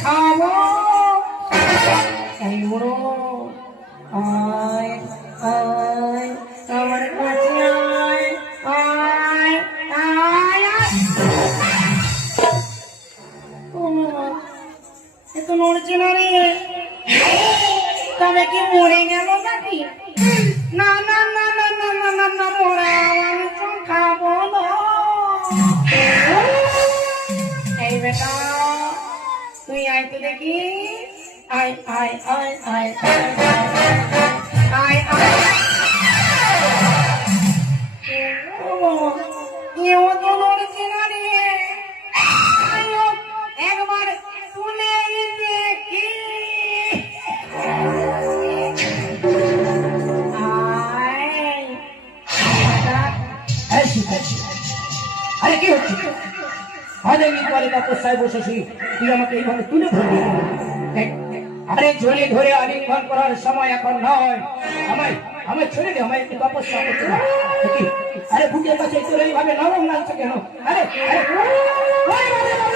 খাবো এই বুড়ো আয় আয় আমার কাছে আয় আয় আয় এ তো নড়ছে না রে তবে কি মরে গেল নাকি না না না না না না না না মরা মাংস খাবো না এই বেটা তুই আয় তো দেখি আয় আয় আয় আয় আয় আয় এও তো নড়ছে না রে একবার তুলে দেখি আরে কি হচ্ছে অনেকদিন পরে তপস্যায় বসেছি তুই আমাকে এইভাবে তুলে ধরবি আরে ঝরে ধরে আলিঙ্গন করার সময় এখন নয় আমায় আমায় ছেড়ে দে আমায় একটু তপস্যা করতে না আরে বুকের কাছে তোর এইভাবে নরম লাগছে কেন আরে আরে